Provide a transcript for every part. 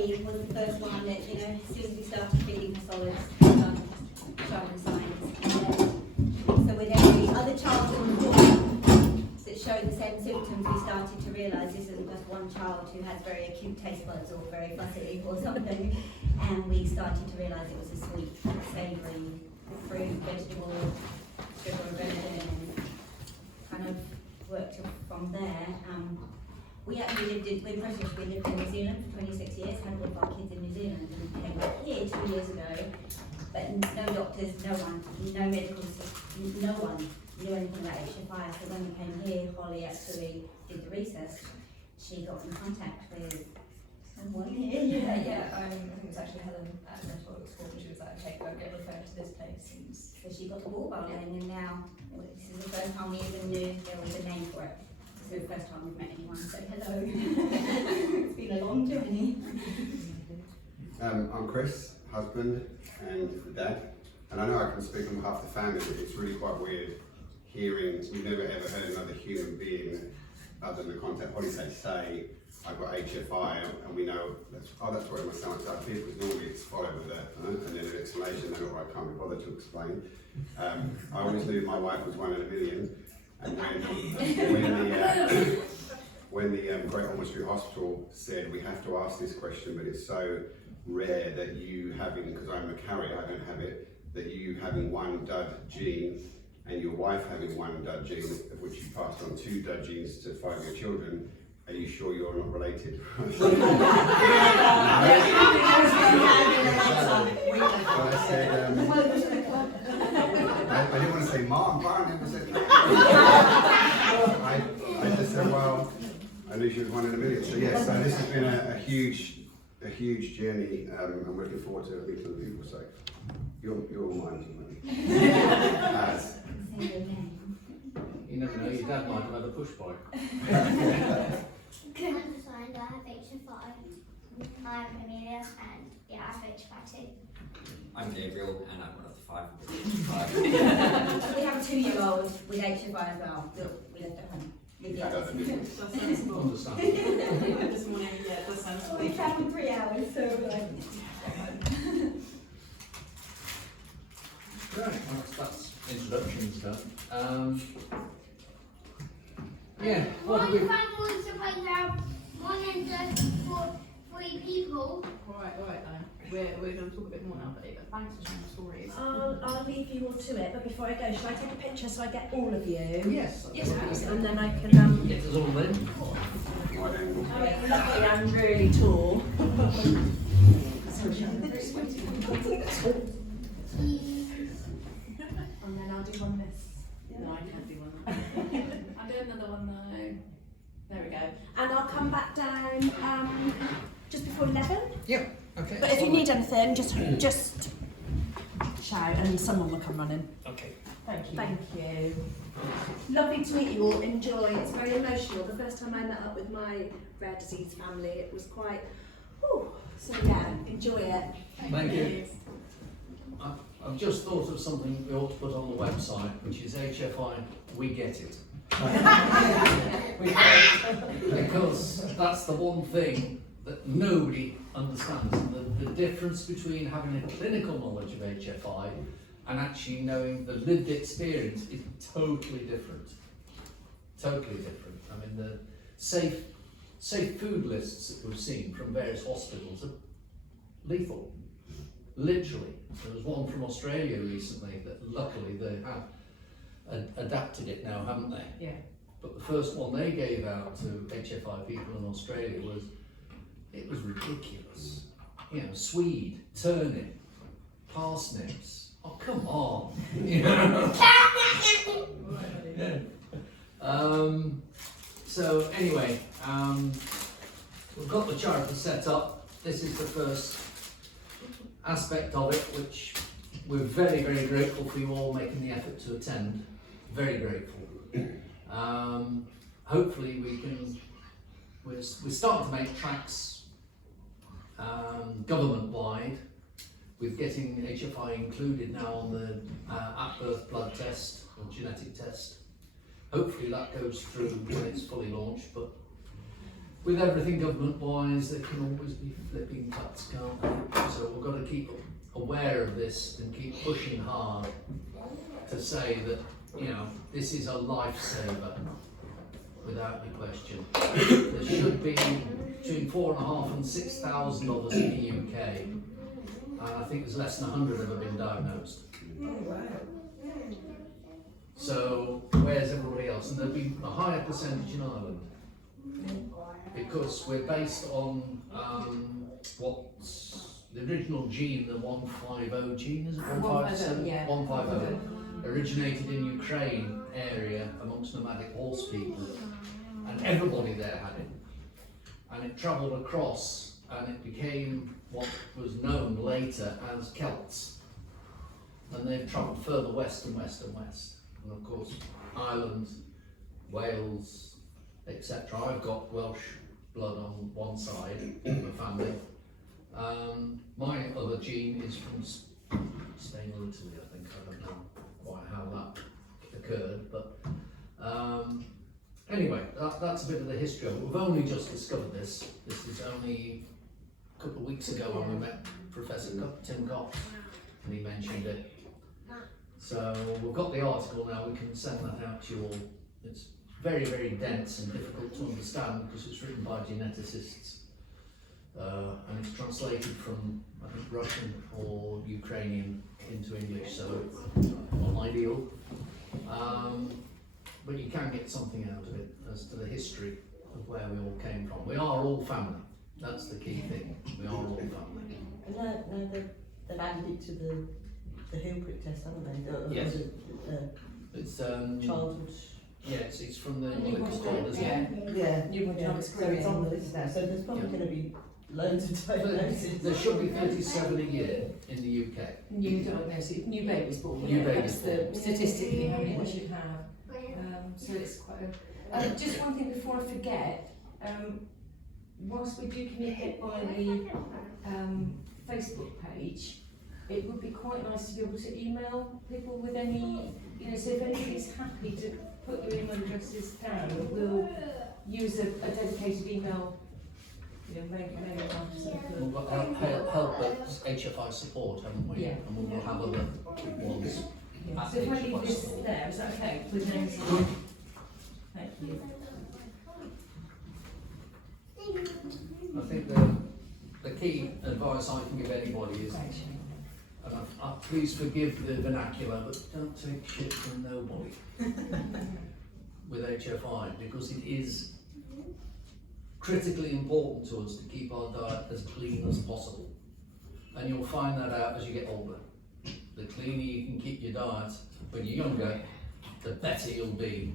Holly was the first one that, you know, as soon as we started feeding her solids, showing signs. So with every other child in the hall that showed the same symptoms, we started to realise this isn't just one child who has very acute taste buds or very fussy or something. And we started to realise it was a sweet, savoury fruit, vegetable, sugar, and kind of worked from there. We actually we're British, we lived in New Zealand for 26 years, had all of our kids in New Zealand, and we came back here 2 years ago, but no doctors, no one, no medical, no one knew anything about HFI. So when we came here, Holly actually did the research. She got in contact with someone here. I think it was actually Helen at Metabolic Support, and she was like, okay, go get referred to this place. And So she got the ball rolling, and now this is the first time we even knew there was a name for it. This is the first time we've met anyone, so hello. It's been a long journey. I'm Chris, husband and dad, and I know I can speak on behalf of the family, but it's really quite weird hearing, we've never ever heard another human being other than the contact Holly say, I've got HFI, and we know that's why my stomach started here, because normally it's followed with and then an explanation, then I can't be bothered to explain. I always knew my wife was 1 in a million, and when the Great Ormond Street Hospital said we have to ask this question, but it's so rare that you having, because I'm a carrier, I don't have it, that you having one dud gene and your wife having one dud gene, of which you passed on 2 dud genes to 5 of your children, are you sure you're not related? I said, I didn't want to say Mom, but I never said that. I just said, well, I knew she was 1 in a million. So yes, so this has been a huge journey. I'm looking forward to meeting other people. So you're mine. As. You never know, your dad might have had a push bike. I'm designed, I have HFI. I'm Amelia, and yeah, I have HFI too. I'm Gabriel, and I'm one of the 5 with HFI. We have a 2-year-old with HFI as well, that we left at home. Understandable. this morning, yeah, it does sound We travelled 3 hours, so like. Right, well, that's introductions done. Yeah, what One do we... family to play out, one and just for 3 people. Alright, we're going to talk a bit more now, but thanks for sharing the stories. I'll leave you all to it, but before I go, shall I take a picture so I get all of you? Yes. Yes, please, and then I can Get us all in. luckily I'm really tall. And then I'll do one this. No, I can't do one. I'll do another one though. There we go. And I'll come back down just before 11. Yeah, okay. But if you need anything, just shout and someone will come running. Okay. Thank you. Thank you. Lovely to meet you all. Enjoy. It's very emotional. The first time I met up with my rare disease family, it was quite, whew. So yeah, enjoy it. Thank you. I've just thought of something we ought to put on the website, which is HFI, we get it. Because that's the one thing that nobody understands. The difference between having a clinical knowledge of HFI and actually knowing the lived experience is totally different. Totally different. I mean, the safe food lists that we've seen from various hospitals are lethal. Literally. There was one from Australia recently that luckily they have adapted it now, haven't they? Yeah. But the first one they gave out to HFI people in Australia was ridiculous. You know, swede, turnip, parsnips. Oh, come on. You know? Yeah. So anyway, we've got the charity set up. This is the first aspect of it, which we're very, very grateful for you all making the effort to attend. Very grateful. Hopefully we're starting to make tracks government-wide with getting HFI included now on the at-birth blood test or genetic test. Hopefully that goes through when it's fully launched, but with everything government-wise, there can always be flipping cuts, can't there? So we've got to keep aware of this and keep pushing hard to say that, you know, this is a lifesaver, without any question. There should be between 4,500 and 6,000 of us in the UK, and I think there's less than 100 have been diagnosed. So where's everybody else? And there'll be a higher percentage in Ireland, because we're based on what's the original gene, the 150 gene, is it 157? 150 originated in Ukraine area amongst nomadic horse people, and everybody there had it, and it travelled across and it became what was known later as Celts, and they've travelled further west and west and west, and of course Ireland, Wales, etc. I've got Welsh blood on one side of the family. My other gene is from Spain or Italy, I think. I don't know quite how that occurred, but anyway, that's a bit of the history of it. We've only just discovered this. This is only a couple of weeks ago when we met Professor Tim Cox, and he mentioned it. So we've got the article now, we can send that out to you all. It's very, very dense and difficult to understand because it's written by geneticists, and it's translated from, I think, Russian or Ukrainian into English, so it's not ideal. But you can get something out of it as to the history of where we all came from. We are all family. That's the key thing. We are all family. And now they've added it to the heel prick test, haven't they? Yes. The It's childhood. yeah, it's from the clinical trial, isn't it? Yeah. Newborn Yeah, child so it's on the list now. So there's probably Yeah. going to be loads of diagnoses. There should be 37 a year in the UK. New diagnosis, new babies born. New babies That's born. statistically how many we should have. So it's quite a... just one thing before I forget, whilst we do communicate by the Facebook page, it would be quite nice to be able to email people with any, you know, so if anybody's happy to put your email addresses down, we'll use a dedicated email, you know, maybe We've got help at HFI support, haven't we? Yeah. And we will have other ones. So if I leave this there, is that okay? With names on? Thank you. I think the key advice I can give anybody is, Thanks. and please forgive the vernacular, but don't take shit from nobody with HFI, because it is critically important to us to keep our diet as clean as possible. And you'll find that out as you get older. The cleaner you can keep your diet when you're younger, the better you'll be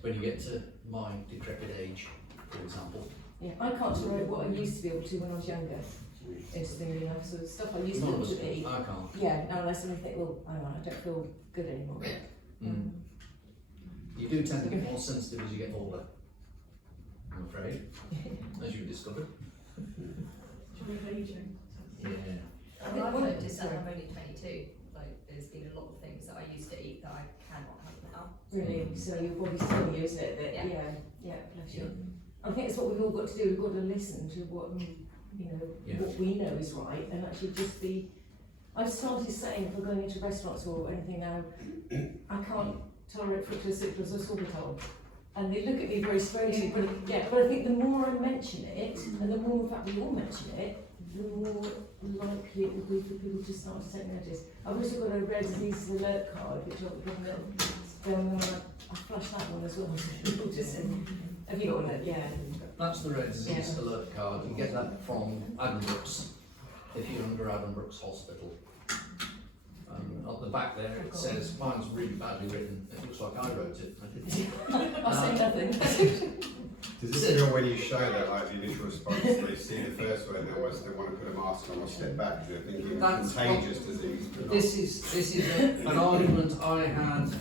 when you get to my decrepit age, for example. Yeah, I can't tolerate what I used to be able to when I was younger. Interestingly enough, so stuff I used to be able to eat. I can't. Yeah, now I suddenly think, well, I don't feel good anymore. Mm. You do tend to get more sensitive as you get older, I'm afraid, as you discovered. Yeah. I think I've noticed that I'm only 22. Like, there's been a lot of things that I used to eat that I cannot have now. Really, so your body's telling you, isn't it? That, yeah, bless you. I think it's what we've all got to do. We've got to listen to what what we know is right, and actually just be. I've started saying if we're going into restaurants or anything now, I can't tolerate fructose, sucrose, or sorbitol, and they look at me very strangely. But I think the more I mention it, and the more in fact we all mention it, the more likely it will be for people to start to take notice. I've also got a rare disease alert card, which I'll flash that one as well. So people just have you got one? Yeah. That's the rare disease alert card. You get that from Addenbrooke's if you're under Addenbrooke's Hospital. At the back there it says, mine's really badly written. It looks like I wrote it. I'll say nothing. Does it feel when you show that, like the initial response, they see the first word and they want to put a mask on or step back because they're thinking That's contagious disease? But not. This is an argument I had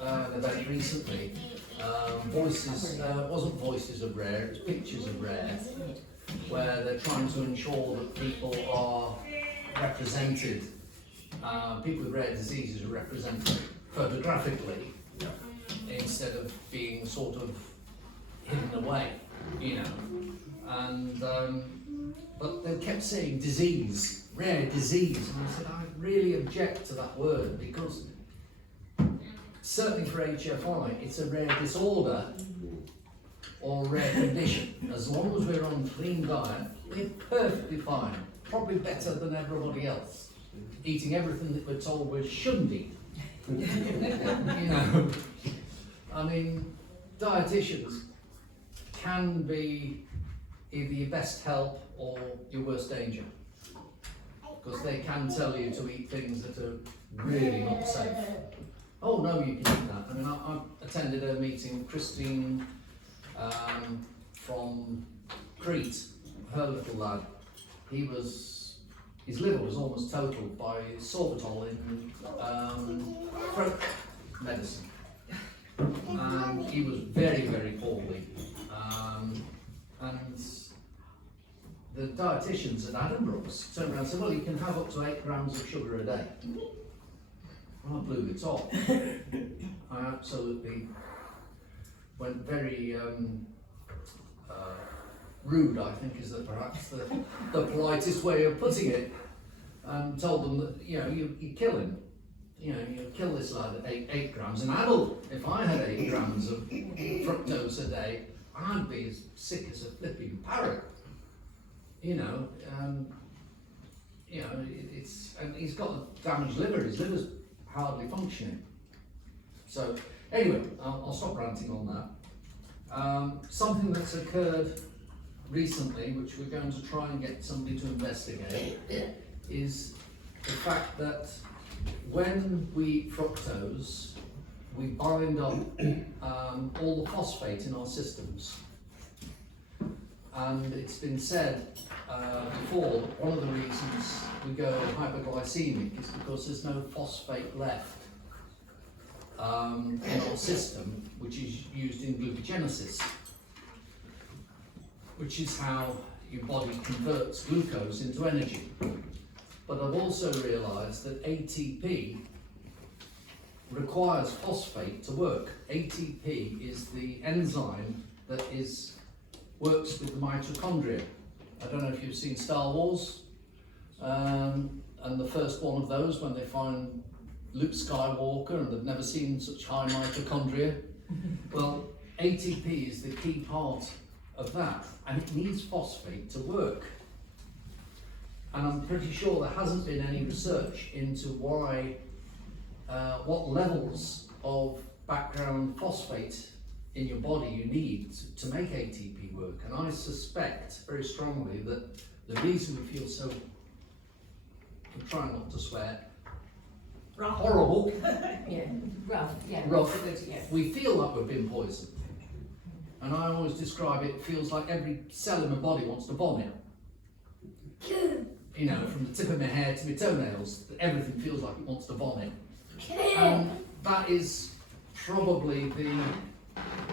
at an event recently. It wasn't Voices of Rare, it was Pictures of Rare, where they're trying to ensure that people are represented, people with rare diseases are represented photographically, instead of being sort of hidden away, you know. and but they kept saying disease, rare disease, and I said I really object to that word, because certainly for HFI it's a rare disorder or rare condition. As long as we're on clean diet, we're perfectly fine, probably better than everybody else, eating everything that we're told we shouldn't eat. You know, I mean, dietitians can be either your best help or your worst danger, because they can tell you to eat things that are really not safe. Oh no, you can eat that. I mean, I attended a meeting with Christine from Crete, her little lad. His liver was almost totaled by sorbitol in throat medicine. And he was very, very poorly. And the dietitians at Addenbrooke's turned around and said, well, you can have up to 8 grams of sugar a day. Well, I blew the top. I absolutely went very rude, I think is perhaps the politest way of putting it, and told them that, you know, you kill him. You know, you kill this lad at 8 grams. An adult, if I had 8 grams of fructose a day, I'd be as sick as a flipping parrot. You know, and he's got a damaged liver. His liver's hardly functioning. So anyway, I'll stop ranting on that. Something that's occurred recently, which we're going to try and get somebody to investigate, is the fact that when we eat fructose, we bind up all the phosphate in our systems. And it's been said before that one of the reasons we go hyperglycemic is because there's no phosphate left in our system, which is used in glucogenesis, which is how your body converts glucose into energy. But I've also realised that ATP requires phosphate to work. ATP is the enzyme that works with the mitochondria. I don't know if you've seen Star Wars, and the first one of those, when they find Luke Skywalker and they've never seen such high mitochondria. Well, ATP is the key part of that, and it needs phosphate to work. And I'm pretty sure there hasn't been any research into why, what levels of background phosphate in your body you need to make ATP work. And I suspect very strongly that the reason we feel so, I'm trying not to swear, horrible, rough, we feel like we've been poisoned. And I always describe it feels like every cell in my body wants to vomit. You know, from the tip of my hair to my toenails, everything feels like it wants to vomit. And that is probably the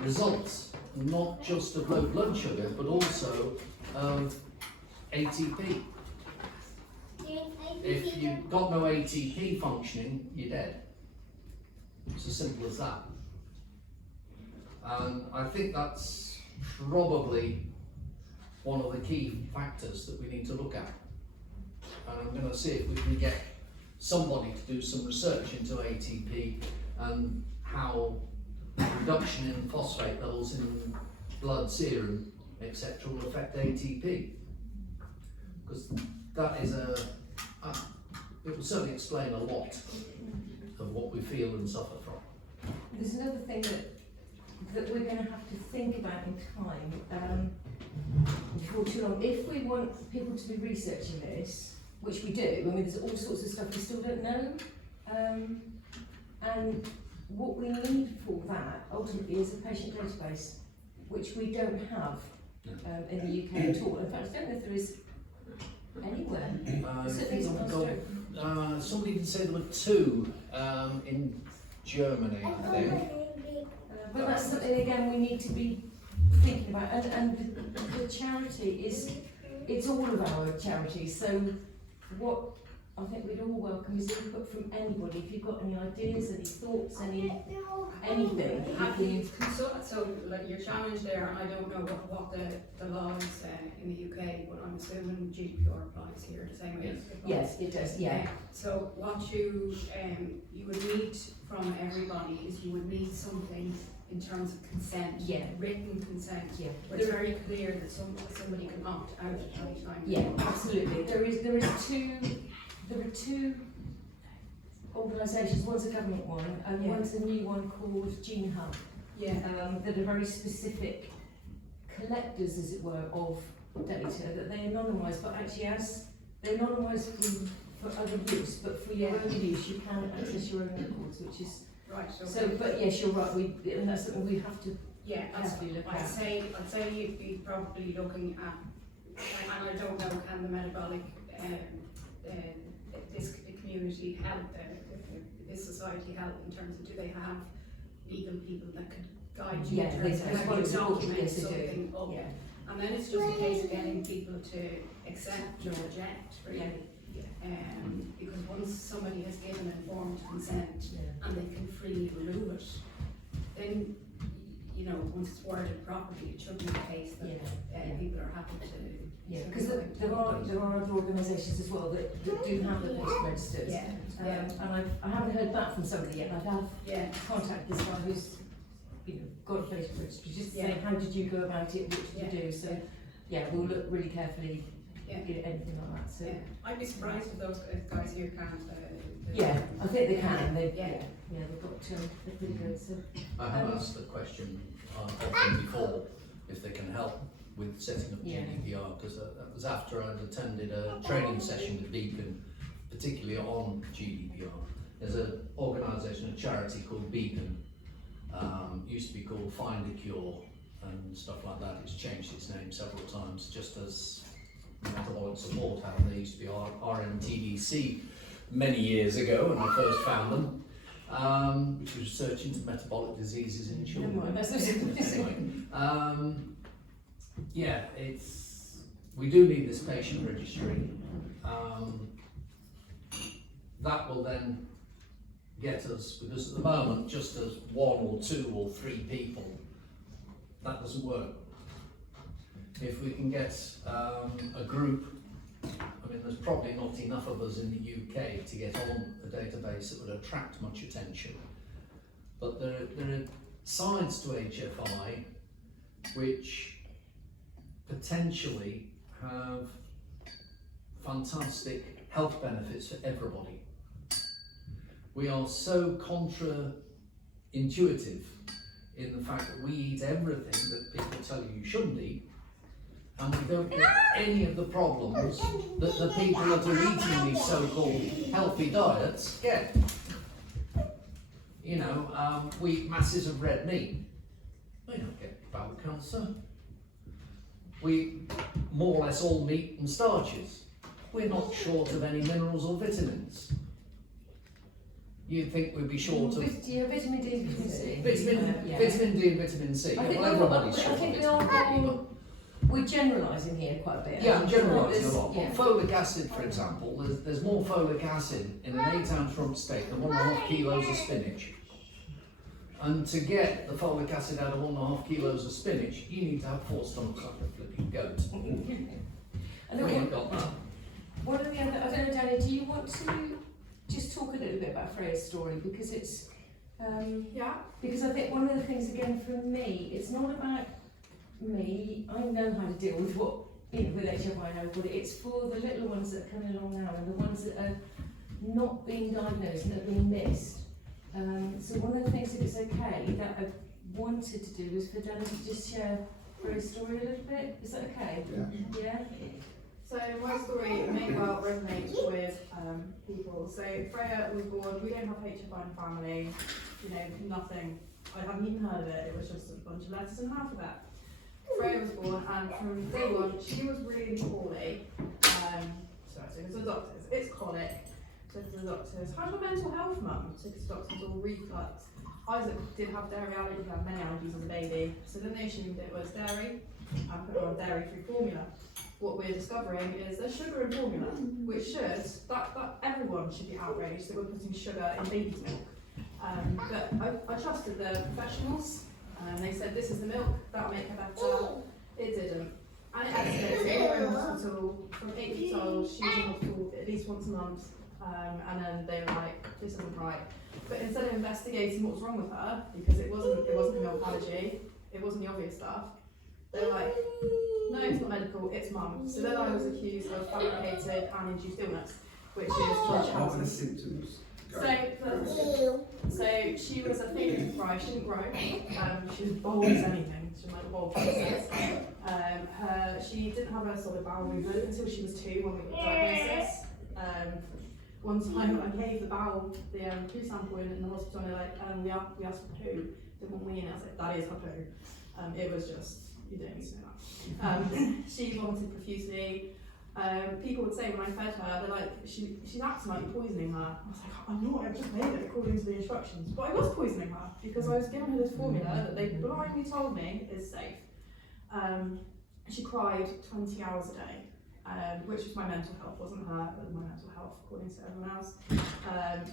results, not just of low blood sugar, but also of ATP. If you've got no ATP functioning, you're dead. It's as simple as that. And I think that's probably one of the key factors that we need to look at. And I'm going to see if we can get somebody to do some research into ATP and how reduction in phosphate levels in blood, serum, etc. will affect ATP. Because that is it will certainly explain a lot of what we feel and suffer from. There's another thing that we're going to have to think about in time before too long. If we want people to be researching this, which we do, I mean there's all sorts of stuff we still don't know, and what we need for that ultimately is a patient database, which we don't have in the UK at all. In fact, I don't know if there is anywhere. Somebody did say there were 2 in Germany, I think. But that's something again we need to be thinking about, and the charity is, it's all of our charities, so what I think we'd all welcome his input from anybody. If you've got any ideas, any thoughts, anything. Have you consult, so like you're challenged there, and I don't know what the law is in the UK, but I'm assuming GDPR applies here the same way as it applies. Yes, it does, yeah. So what you would need from everybody is you would need something in terms of consent, Yeah. written consent, Yeah. where it's very clear that somebody can opt out at any time. Yeah, absolutely. There are two organisations, one's a government one and Yeah. one's a new one called Gene Hub, Yeah. that are very specific collectors, as it were, of data that they anonymise, but actually as they anonymise for other use, but for your own use you can access your own records, which is, Right, so. so, but yes, you're right, and that's something we have to Yeah, that's, carefully look I'd at. say you'd be probably looking at, and I don't know, can the metabolic, this community help, this society help in terms of, do they have legal people that could guide you Yeah, in they- terms of as how well you as the book, document yes, they do. something up? Yeah. And then it's just a case of getting people to accept or reject, really. Because once somebody has given informed consent and they can freely remove it, then, you know, once it's worded properly, it should be the case that people are happy to. Yeah, because there are other organisations as well that do have the patient registers. And I haven't heard back from somebody yet. I have contacted this guy who's, you know, got a patient register, just to say, how did you go about it, what did you do? So we'll look really carefully at anything like that. So I'd be surprised if those guys here can't. I think they can. They've got they're pretty good. So I have asked the question often before if they can help with setting up GDPR, because that was after I'd attended a training session with Beacon, particularly on GDPR. There's an organisation, a charity called Beacon, used to be called Find a Cure and stuff like that. It's changed its name several times, just as Metabolic Support had. They used to be RMTDC many years ago when I first found them, which was research into metabolic diseases in children. Anyway, we do need this patient registry. That will then get us, because at the moment, just as one or two or three people, that doesn't work. If we can get a group, I mean, there's probably not enough of us in the UK to get on a database that would attract much attention. But there are sides to HFI which potentially have fantastic health benefits for everybody. We are so contra-intuitive in the fact that we eat everything that people tell you shouldn't eat, and we don't get any of the problems that the people that are eating these so-called healthy diets get. You know, we eat masses of red meat. We don't get bowel cancer. We eat more or less all meat and starches. We're not short of any minerals or vitamins. You'd think we'd be short of vitamin D and vitamin C. Vitamin D and vitamin C. Well, everybody's short of vitamin D. We're generalising here quite a bit. Yeah, I'm generalising a lot. Yeah. Folic acid, for example, there's more folic acid in an 8-ounce rump steak than 1.5 kilos of spinach. And to get the folic acid out of 1.5 kilos of spinach, you need to have 4 stomachs like a flipping goat. And we ain't got that. One of the other, I don't know, Danny, do you want to just talk a little bit about Freya's story, because it's because I think one of the things, again, for me, it's not about me. I know how to deal with what, you know, with HFI, I know, but it's for the little ones that are coming along now and the ones that are not being diagnosed and that are being missed. So one of the things, if it's okay, that I wanted to do was for Danny to just share Freya's story a little bit. Is that okay? Yeah. So my story may well resonate with people. So Freya was born, we don't have HFI in the family, you know, nothing. I haven't even heard of it, it was just a bunch of letters in the alphabet. Freya was born, and from day one she was really poorly. So I took her to the doctors, it's colic. Took her to the doctors, how's your mental health, mum? Took her to the doctors, all reflux. Isaac did have dairy allergy, he had many allergies as a baby. So then they assumed it was dairy, and put her on dairy-free formula. what we're discovering is there's sugar in formula, which should, that everyone should be outraged that we're putting sugar in baby milk. But I trusted the professionals, and they said this is the milk, that'll make her better. It didn't. And it escalated. We were in hospital from 8 weeks old, she was in hospital at least once a month, and then they were like, this isn't right. But instead of investigating what was wrong with her, because it wasn't a milk allergy, it wasn't the obvious stuff, they were like, no, it's not medical, it's mum. So then I was accused of fabricated and induced illness, which is What were the symptoms? So she was a failure to thrive, she didn't grow, she was bold as anything, she was like a bold princess. She didn't have a solid bowel movement until she was 2 when we got the diagnosis. One time I gave the bowel, the poo sample in the hospital, and they're like, we asked for poo, didn't want me in, I was like, that is her poo. It was just, you don't need to know that. She vomited profusely. People would say when I fed her, they're like, she's acting like you're poisoning her. I was like, I'm not, I've just made it according to the instructions. But I was poisoning her because I was giving her this formula that they blindly told me is safe. She cried 20 hours a day, which was my mental health, wasn't her, but my mental health according to everyone else.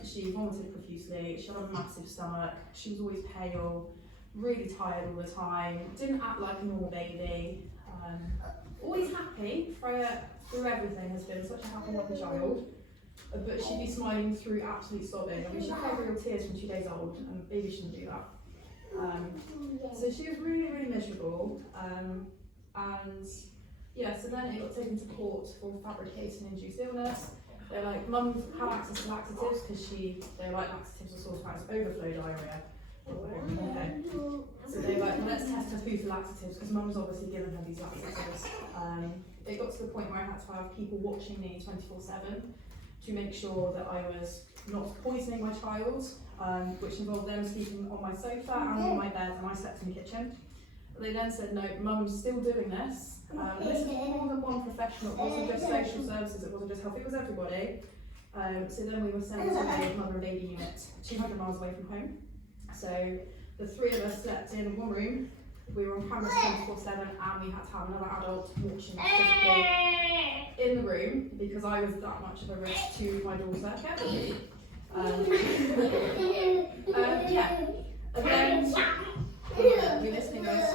She vomited profusely, she had a massive stomach, she was always pale, really tired all the time, didn't act like a normal baby. Always happy. Freya, through everything, has been such a happy child, but she'd be smiling through absolute sobbing. I mean, she'd cry real tears from 2 days old, and babies shouldn't do that. So she was really, really miserable, and yeah, so then it got taken to court for fabricating induced illness. They're like, mum had access to laxatives because they're like, laxatives are sort of as overflow diarrhea. Okay. So they were like, let's test her food for laxatives because mum's obviously given her these laxatives. It got to the point where I had to have people watching me 24/7 to make sure that I was not poisoning my child, which involved them sleeping on my sofa and on my bed, and I slept in the kitchen. They then said, no, mum's still doing this. This is more than one professional, it wasn't just social services, it wasn't just health, it was everybody. So then we were sent to a mother and baby unit 200 miles away from home. So the 3 of us slept in one room, we were on cameras 24/7, and we had to have another adult watching physically in the room because I was that much of a risk to my daughter. Yeah. And then, you listening, guys?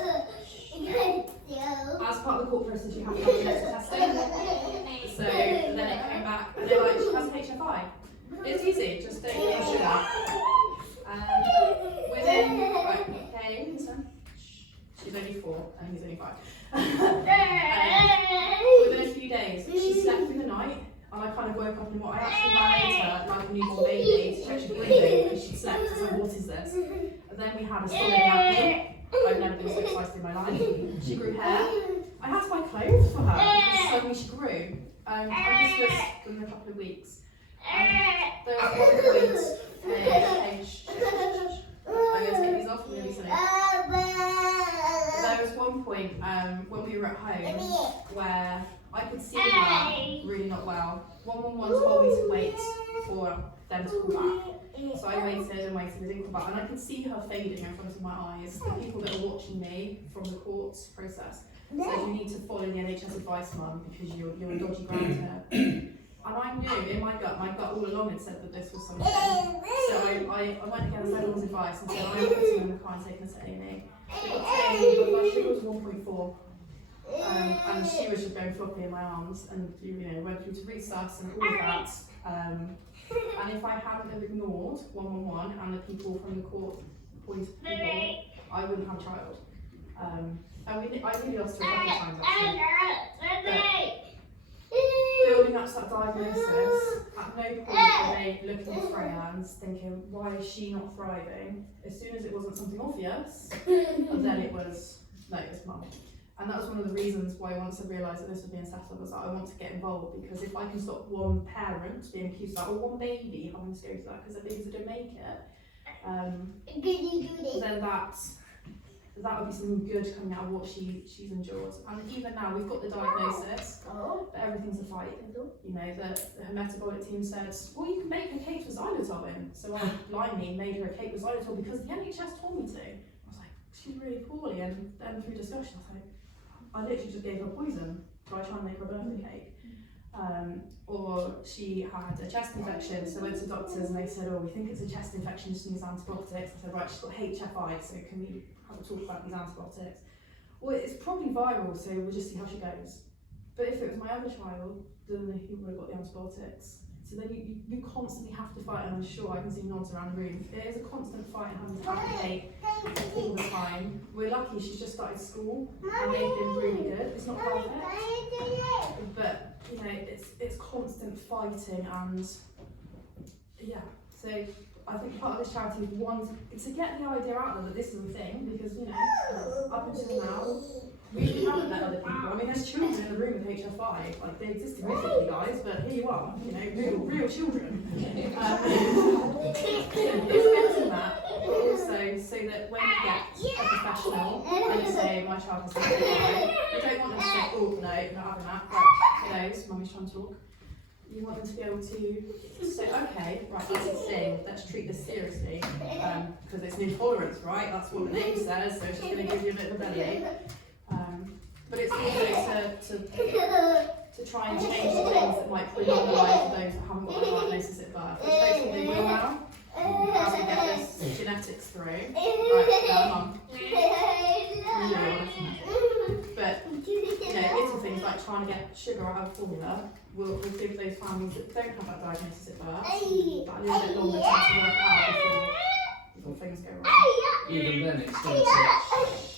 As part of the court process, you have to have genetic testing. So then it came back, and they're like, she has HFI. It's easy, just don't eat sugar. Within, right, okay, listen. She's only 4 and he's only 5. Within a few days, she slept through the night, and I kind of woke up and what I actually ran her like a newborn baby to check she's breathing because she slept. So what is this? And then we had a solid nappy. I've never been so excited in my life. She grew hair. I had to buy clothes for her because suddenly she grew. I just was within a couple of weeks. There was one point. I'm going to take these off really soon. There was one point when we were at home where I could see her really not well. 111 told me to wait for them to call back. So I waited and waited, they didn't call back, and I could see her fading in front of my eyes. The people that are watching me from the court process said you need to follow the NHS advice, mum, because you're on dodgy ground here. And I knew in my gut all along had said that this was something. So I went against everyone's advice and said, I'm putting in the car and taking her to A&E. It got taken, but my sugar was 1.4. And she was just going floppy in my arms, and went through to resus and all of that. And if I hadn't have ignored 111 and the people from the court point people, I wouldn't have a child. I really lost her a couple of times actually. Building up to that diagnosis, at no point were they looking at Freya and thinking, why is she not thriving? As soon as it wasn't something obvious, then it was, no, it's mum. And that was one of the reasons why once I realised that this was being settled was that I want to get involved, because if I can stop one parent being accused of that, or one baby having to go through that because their babies that don't make it, then that would be something good coming out of what she's endured. And even now, we've got the diagnosis, but everything's a fight. Her metabolic team said, well, you can make a cake with xylitol in. So I blindly made her a cake with xylitol because the NHS told me to. I was like, she's really poorly, and then through discussion, I was like, I literally just gave her poison. so I try and make her a birthday cake. Or she had a chest infection, so I went to doctors and they said, oh, we think it's a chest infection, just needs antibiotics. I said, right, she's got HFI, so can we have a talk about these antibiotics? Well, it's probably viral, so we'll just see how she goes. But if it was my other child, then he would have got the antibiotics. So then you constantly have to fight, and I'm sure I can see nods around the room. It is a constant fight and having to advocate all the time. We're lucky she's just started school and they've been really good. It's not perfect, but you know, it's constant fighting, and yeah. So I think part of this charity is one to get the idea out there that this is a thing, because you know, up until now we haven't met other people. I mean, there's children in the room with HFI, like they exist mythically, guys, but here you are, you know, real children. It's mental that, but also so that when you get a professional and you say, my child has HFI, you don't want them to say, oh no, not having that, but you know, mummy's trying to talk. You want them to be able to say, okay, right, that's a thing, let's treat this seriously, because it's an intolerance, right? That's what the name says, so it's just going to give you a bit of a bellyache. But it's also to try and change the things that might prolong the life of those that haven't got a diagnosis at birth, which hopefully they will now, as we get this genetics through. Right, Mum. But, you know, little things like trying to get sugar out of formula will give those families that don't have that diagnosis at birth that a little bit longer to work out before things go wrong. Even then, it's going to take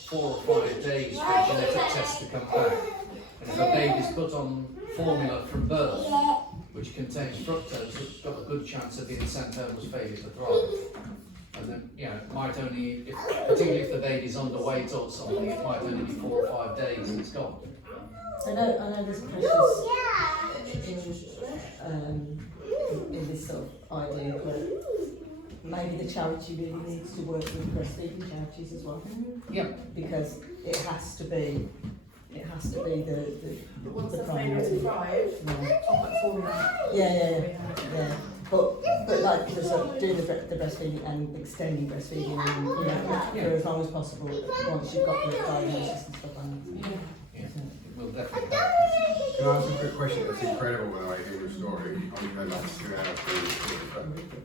4 or 5 days for a genetic test to come back. And if a baby's put on formula from birth, which contains fructose, it's got a good chance of being sent home as failure to thrive. And then, you know, it might only, particularly if the baby's underweight or something, it might only be 4 or 5 days and it's gone. I know there's pressures in this sort of idea, but maybe the charity really needs to work with breastfeeding charities as well. Yeah. Because it has to be the Once they're primary. able to thrive, on that formula. Yeah. But like doing the breastfeeding and extending breastfeeding, and you know, for as long as possible once you've got the diagnosis and stuff like that. Yeah. We'll definitely. Can I ask a quick question? It's incredible when I hear your story. I'm going back to 2 hours for this story,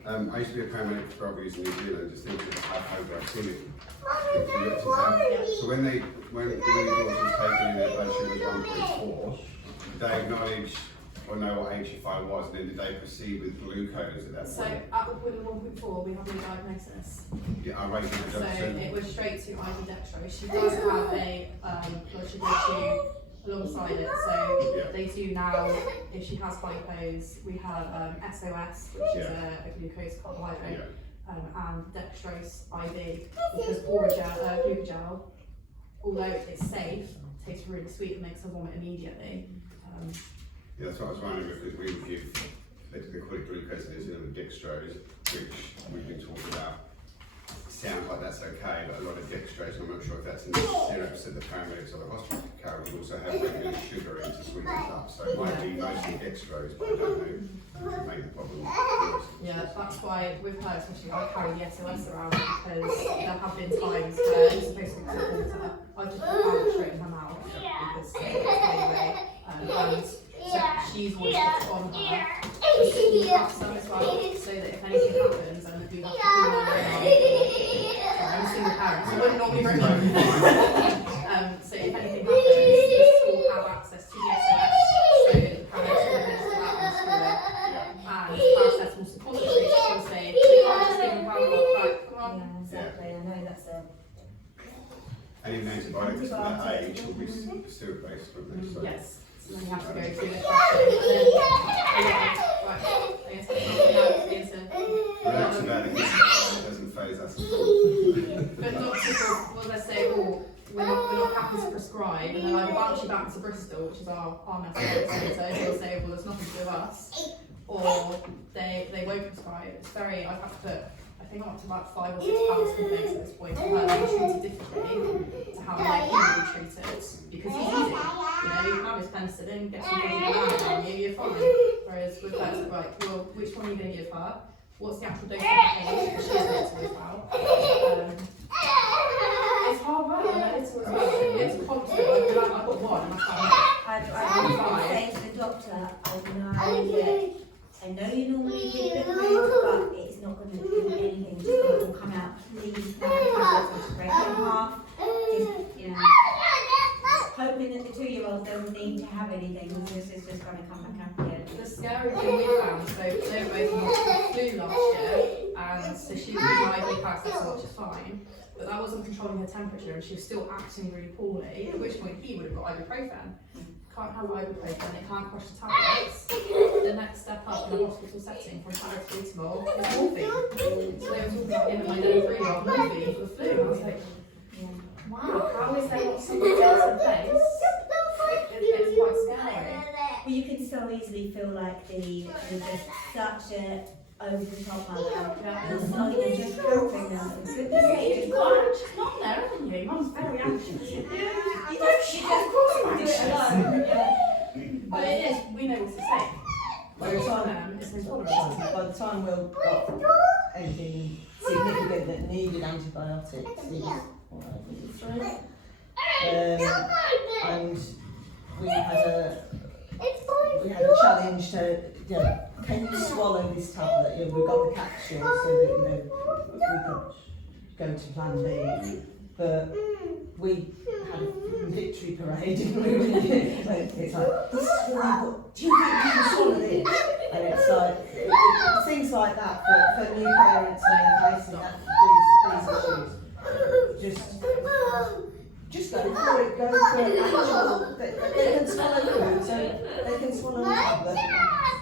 but I used to be a paramedic for 12 years in New Zealand, just thinking of how hyperglycemic. So when your daughter was taken in, their blood sugar was 1.4, did they acknowledge or know what HFI was, and then did they proceed with glucose at that So point? at the point of 1.4, we have no diagnosis. Yeah, I raised the So reduction. it was straight to IV dextrose. She does have a blood sugar issue alongside it. So they do now, if she has glucose, we have SOS, which is a glucose carbohydrate, and dextrose IV, because glucogel, although it's safe, tastes really sweet and makes her vomit immediately. Yeah, that's what I was wondering, because we would give, they call it glucose in New Zealand with dextrose, which we've been talking about. Sounds like that's okay, but a lot of dextrose, I'm not sure if that's in 0% the paramedics or the hospital care would also have regular sugar in to sweeten it up. So it might be mostly dextrose, but I don't know, to make the problem worse. Yeah, that's why with her especially I carry the SOS around, because there have been times where it's supposed to be put water, I've just put powder straight in her mouth because it's anyway, and so she's always put it on her. She has some as well, so that if anything happens and we do have to call 911. I'm a single parent, so I wouldn't normally bring them. So if anything happens, the school have access to the SOS, so that the parents will administer that in school. And paracetamol suppository, she'll say, we can't just give them Paracetamol, right, come on. Yeah, exactly. I know that's it. And even antibiotics at that age will be still based on this. So. Yes. So then you have to go through the question, and then, right, I guess Well, that's about it. It doesn't phase us at all. but not people, well, they say, oh, we're not happy to prescribe, and then either bounce you back to Bristol, which is our method, so they'll say, well, there's nothing to do with us, or they won't prescribe. It's very, I've had to put, I think I'm up to about £5 or £6 complaints at this point, for her being treated differently to how they can be treated, because it's easy. You know, you have his penicillin, get some basic on you, you're fine. Whereas with her, it's like, well, which one are you going to give her? What's the actual dose of her age? Because she's not as well. It's hard work on medical as well. It's constant. I've got one and I say to the doctor, I know you normally keep it real, but it's not going to do anything. It's just going to come out. Please, just break it in half. Just, you know, hoping that the 2-year-old doesn't need to have anything. It's just going to come back up again. The scary thing we found, so they were both got the flu last year, and so she was mildly paracetamol, which is fine, but that wasn't controlling her temperature, and she was still acting really poorly, at which point he would have got ibuprofen. Can't have ibuprofen, it can't crush the tablets. The next step up in a hospital setting from paracetamol is morphine. So they were talking about giving my little 3-year-old morphine for the flu, and I was like, wow, how is there not something else in place? It's quite scary. Well, you can so easily feel like there's just such a over the top mother. It's not even just helping them. You've not there, haven't you? Mum's very anxious. You don't, she just do it alone. But it is, we know what's the same. By the time we've got anything significant that needed antibiotics, it was and we had a challenge to, you know, can you swallow this tablet? You know, we've got the capsule so that, you know, we could go to plan B. But we had a victory parade, didn't we? It's like, this is what do you think you can swallow this? And it's like, things like that for new parents and facing these issues. Just go for it, actual, they can swallow food, so they can swallow a tablet,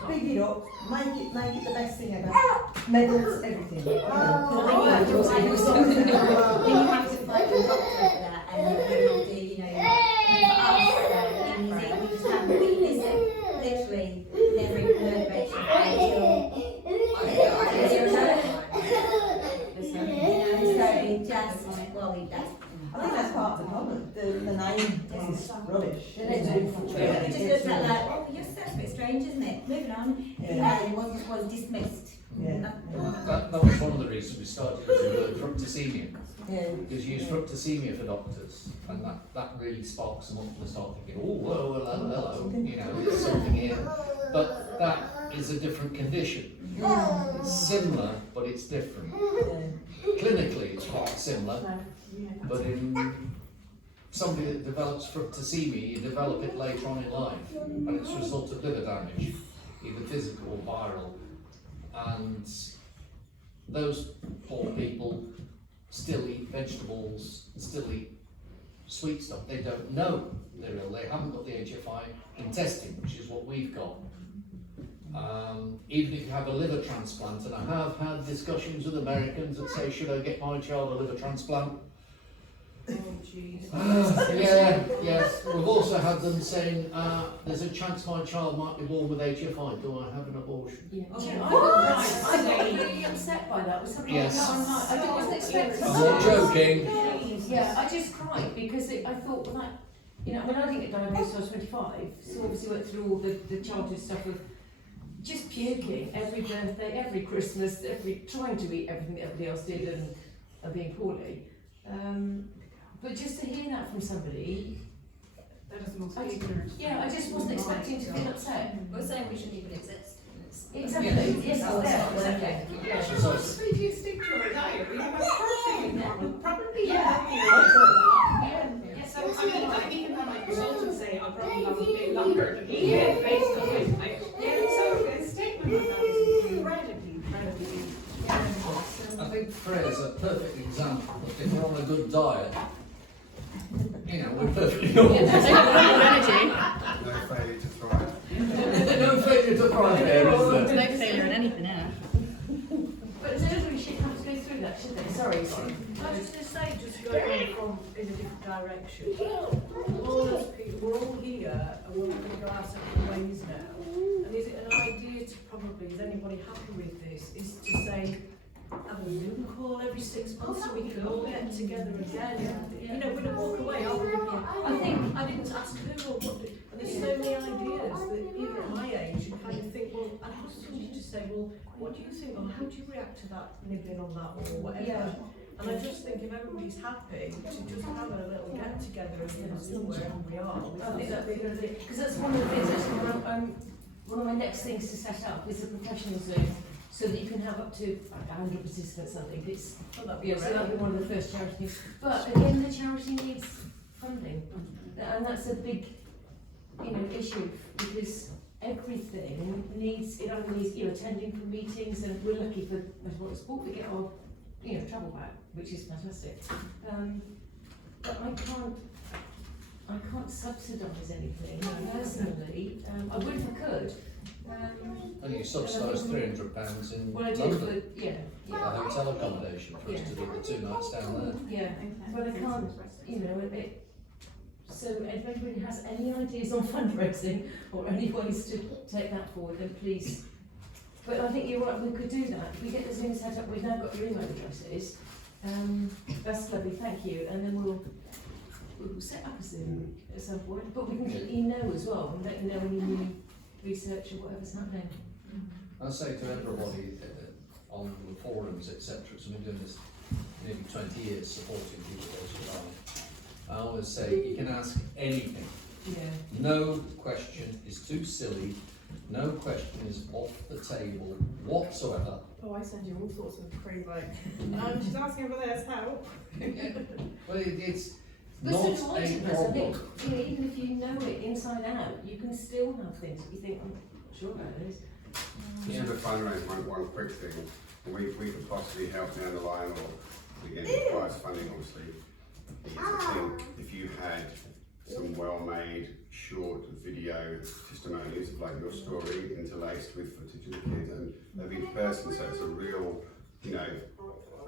big it up, make it the best thing ever, medals, everything. Then you have to find the doctor for that, and you know, for us in New Zealand, we just have literally never even heard of HFI I think that's part of the problem. The name is rubbish. It just looks like, oh, you're such a bit strange, isn't it? Moving on. Yeah. It was dismissed. Yeah. That was one of the reasons we started using the word fructosemia. Yeah. Because you use fructosemia for doctors, and that really sparks them up to start thinking, oh, well, hello, you know, there's something here. But that is a different condition. It's similar, but it's different. Clinically, it's quite similar, but in somebody that develops fructosemia, you develop it later on in life, and it's a result of liver damage, either physical or viral. And those poor people still eat vegetables, still eat sweet stuff. They don't know they're ill. They haven't got the HFI in testing, which is what we've got. Even if you have a liver transplant, and I have had discussions with Americans that say, should I get my child a liver transplant? Oh, jeez. Yes. We've also had them saying, there's a chance my child might be born with HFI. Do I have an abortion? Yeah. I'm really upset by that. Was something Yes. like that? I wasn't expecting I'm not joking. Yeah, I just cried because I thought, well, that, you know, when I didn't get diagnosed, I was 25, so obviously went through all the childhood stuff of just puking every birthday, every Christmas, trying to eat everything that everybody else did and being poorly. But just to hear that from somebody, That is the most ignorant. yeah, I just wasn't expecting to feel upset. We're saying we shouldn't even exist. Exactly. Yes, it's there. Exactly. So just if you stick to a diet, we have a perfect normal, probably Yeah. So I mean, I've even had my consultant say I'll probably have a bit longer than he did based on his diet. So a statement like that is incredibly. I think Freya's a perfect example that if we're on a good diet, you know, we're perfectly normal. No failure to thrive. No failure to thrive there, is there? No failure in anything else. But nobody should have to go through that, should they? Sorry. I was just going to say, just going from in a different direction. All those people, we're all here and we're all going to go our separate ways now. And is it an idea to probably, is anybody happy with this, is to say, have a Zoom call every 6 months so we can all get together again? You know, we're going to walk away, aren't we? I think I didn't ask who or what, and there's so many ideas that even at my age you kind of think, well, I asked somebody to say, well, what do you think, or how do you react to that nibbling on that or whatever? And I just think if everybody's happy to just have a little get together and Zoom wherever we are. I think that'd be a good idea, because that's one of the things, actually, one of my next things to set up is a professional Zoom, so that you can have up to 100 participants, I think. It's, Oh, that'd be yeah, so great. that'd be one of the first charities. But again, the charity needs funding, and that's a big, issue, because everything needs, it either needs, attending for meetings, and we're lucky for Metabolic Support, we get our, travel back, which is fantastic. But I can't subsidise anything personally. I would if I could. And you subsidise £300 in Well, I do, London, but yeah, the hotel accommodation for us to do the 2 nights down there. yeah. But I can't, so if anybody has any ideas on fundraising or any ways to take that forward, then please. But I think you're right, we could do that. If we get the Zoom set up, we've now got your email addresses. That's lovely, thank you. And then we'll set up a Zoom at some point. But we can let you know as well, and let you know any new research or whatever's happening. I say to everybody on the forums, etc., so we've been doing this nearly 20 years, supporting people as well. I always say you can ask anything. Yeah. No question is too silly. No question is off the table whatsoever. Oh, I send you all sorts of crazy, she's asking for this, help. Well, it's But not so a I think, problem. even if you know it inside out, you can still have things that you think, I'm not sure about this. Just for fundraising, one quick thing, we could possibly help down the line, or again, requires funding obviously. I think if you had some well-made short video testimonials of like your story interlaced with footage of the kids and maybe the person, so it's a real,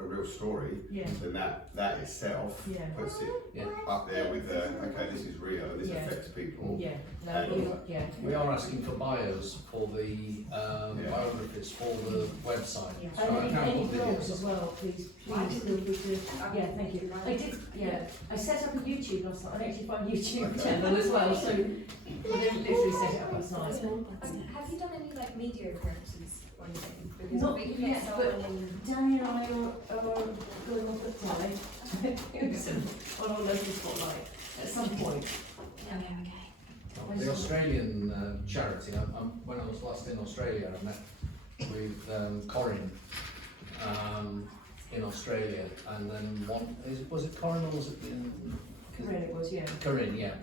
a real story, Yeah. then that itself Yeah. puts it Yeah. up there with the, okay, this is real and this Yeah. affects people. Yeah, no, And- yeah. We are asking for bios for the biographies for the website. Yeah. So I And can any put blogs videos as well, please feel free to, yeah, thank you. I did, I set up a YouTube last night, I actually found a YouTube channel as well, so I literally set it up last night. Have you done any like media appearances or anything? Because Not we can yet, get but someone in. Danny and I are going off at time on our local spotlight at some point. The Australian charity, when I was last in Australia, I met with Corinne in Australia, and then was it Corinne or was it Corinne it was, yeah. Corinne, yeah,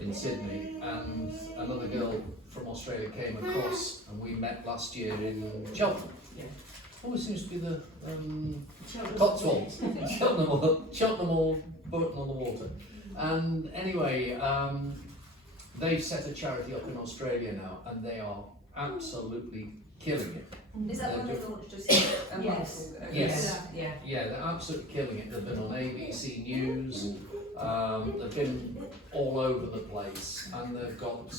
in Sydney, and another girl from Australia came across, and we met last year in Cheltenham. Yeah. Always seems to be the Cheltenham. Cotswolds, Cheltenham or Burton on the Water. And anyway, they've set a charity up in Australia now, and they are absolutely killing it. Is that They're one they doing- launched just a month Yes. ago? Yes. Yeah. Yeah, they're absolutely killing it. They've been on ABC News, they've been all over the place, and they've got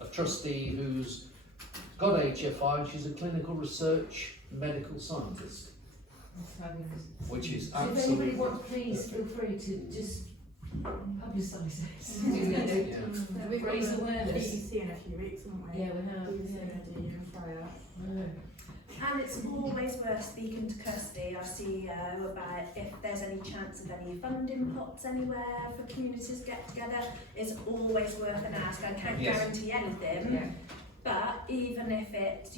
a trustee who's got HFI, she's a clinical research medical scientist, That's fabulous. which is So if absolutely anybody wants, please feel free to just publicise it. Yeah. We've got Raise the awareness. BBC in a few weeks, haven't we? Yeah, we have. BBC Yeah. and you and Freya. And it's always worth speaking to Kirsty, our CEO, about if there's any chance of any funding pots anywhere for communities to get together. It's always worth an ask. I can't Yes. guarantee anything, Yeah. but even if it's,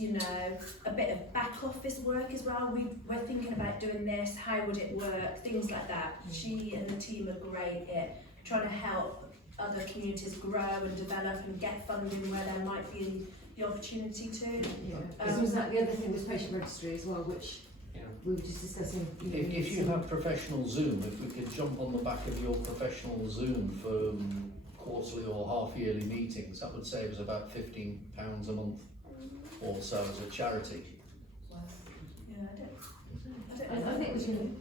a bit of back office work as well, we're thinking about doing this, how would it work, things like that. She and the team are great at trying to help other communities grow and develop and get funding where there might be the opportunity to. Yeah. Was that the other thing was patient registry as well, which Yeah. we were just discussing. If you have professional Zoom, if we could jump on the back of your professional Zoom for quarterly or half-yearly meetings, that would save us about £15 a month or so as a charity. Yeah, I think we can.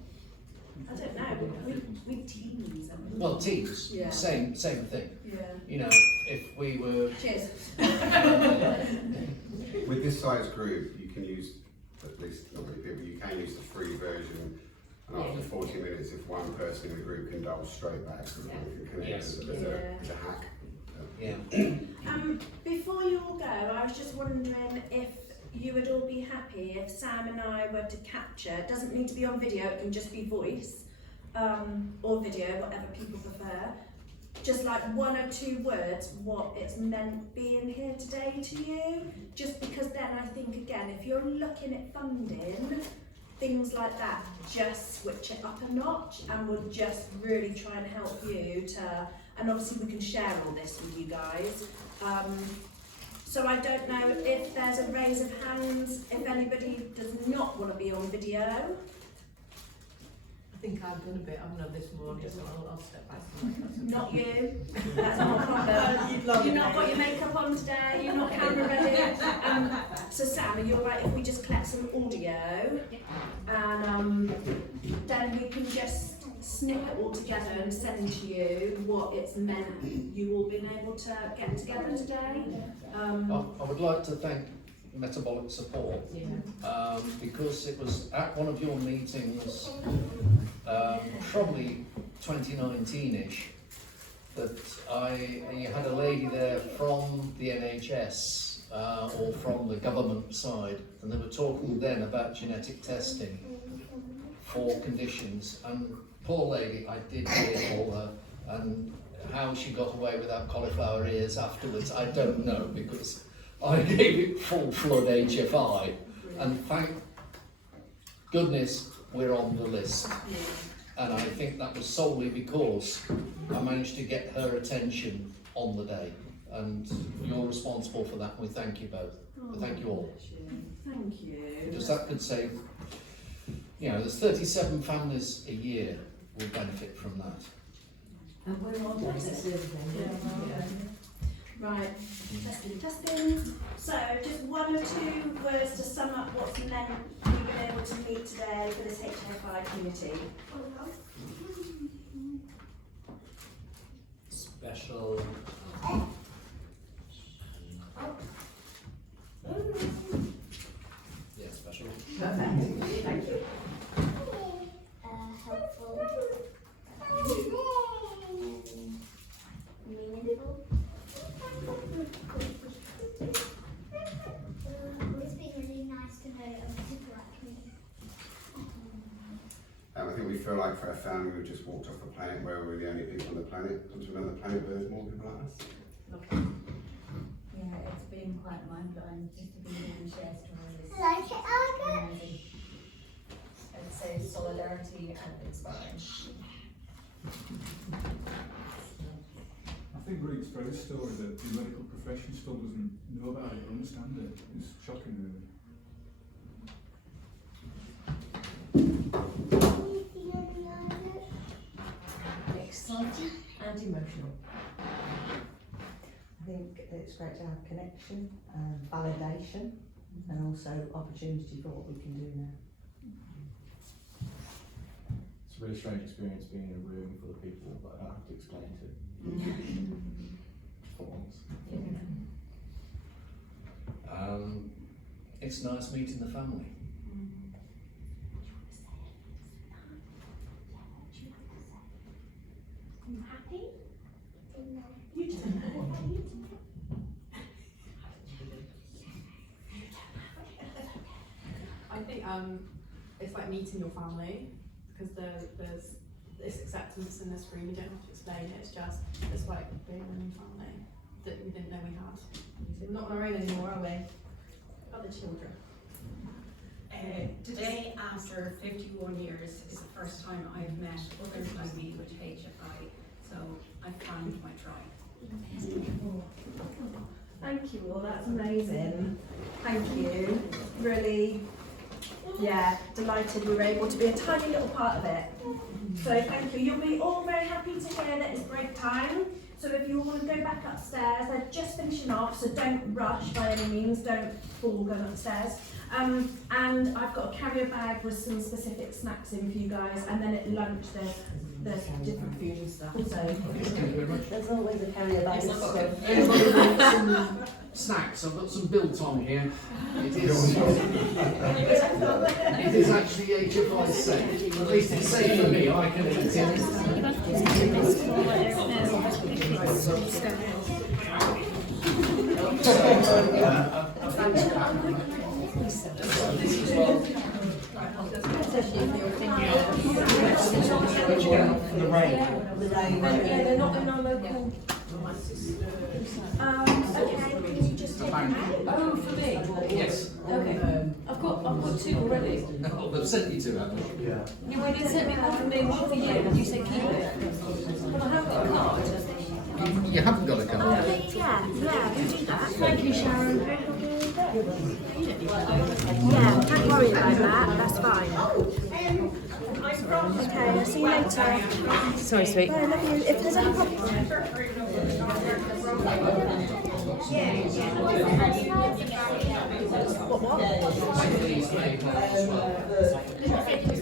I don't know. We teams. Well, Teams, Yeah. same thing. Yeah. If we were Cheers. With this size group, you can use, at least not many people, you can use the free version, and after 40 minutes, if one person in the group can dial straight back, so everyone can connect Yes. as a hack. Yeah. Before you all go, I was just wondering if you would all be happy if Sam and I were to capture, it doesn't need to be on video, it can just be voice, or video, whatever people prefer, just like 1 or 2 words what it's meant being here today to you, just because then I think again, if you're looking at funding, things like that just switch it up a notch and will just really try and help you to, and obviously we can share all this with you guys. So I don't know if there's a raise of hands, if anybody does not want to be on video. I think I've done a bit, I've done this morning, so I'll step back. Not you, that's not a problem. You've not got your makeup on today, you're not camera ready. So Sam, are you alright if we just collect some audio? And then we can just snip it all together and send to you what it's meant you all been able to get together today. I would like to thank Metabolic Support because it was at one of your meetings, probably 2019-ish, that you had a lady there from the NHS or from the government side, and they were talking then about genetic testing for conditions, and poor lady, I did hear all her, and how she got away without cauliflower ears afterwards, I don't know, because I gave it full flood HFI, and thank goodness we're on the list. And I think that was solely because I managed to get her attention on the day, and you're responsible for that, and we thank you both. So thank you all. Thank you. Because that could save, you know, there's 37 families a year will benefit from that. And we're on this. Right, testing. So just 1 or 2 words to sum up what's meant we've been able to meet today for this HFI community. Special. Yeah, special. Perfect. Thank you. Helpful. Meaningful. It's been really nice to know people like me. I think we feel like for our family we've just walked off the planet where we're the only people on the planet, come to another planet where there's more people like us. Yeah, it's been quite mind-blowing just to be able to share stories. Like it, Amazing. I'd say solidarity and inspiring. I think we're exposed a story that the medical profession still doesn't know about it or understand it. It's shocking, really. Exciting and emotional. I think it's great to have connection, validation, and also opportunity for what we can do now. It's a really strange experience being in a room full of people, but I don't have to explain to for once. It's nice meeting the family. I'm happy. You don't know. I think it's like meeting your family, because there's this acceptance in this room. You don't have to explain it. It's like being in a new family that we didn't know we had. We're not on our own anymore, are we? Other children. Today, after 51 years, is the first time I've met others like me with HFI, so I found my tribe. Thank you all, that's amazing. Thank you. Really, yeah, delighted we were able to be a tiny little part of it. So thank you. You'll be all very happy to hear that it's break time. So if you all want to go back upstairs, they're just finishing off, so don't rush by any means, don't fall going upstairs. And I've got a carrier bag with some specific snacks in for you guys, and then at lunch there's different food and stuff. So There's always a carrier bag of stuff. Anybody want some snacks? I've got some Biltong here. It is actually HFI safe. At least it's safe for me. I can eat it. as well. The rain. Yeah, they're not in our local. Okay, can you just take them out? Oh, for me? Yes. Okay. I've got two already. No, they've sent you two, haven't they? Yeah. You went and sent me one for me, one for you, and you said keep it. But I haven't got a card. You haven't got a card. Yeah, we do that. Thank you, Sharon. Yeah, don't worry about that, that's fine. Okay, I'll see you later. Sorry, sweet. Bye, I love you. If there's any problem. What? Please, mate, as well.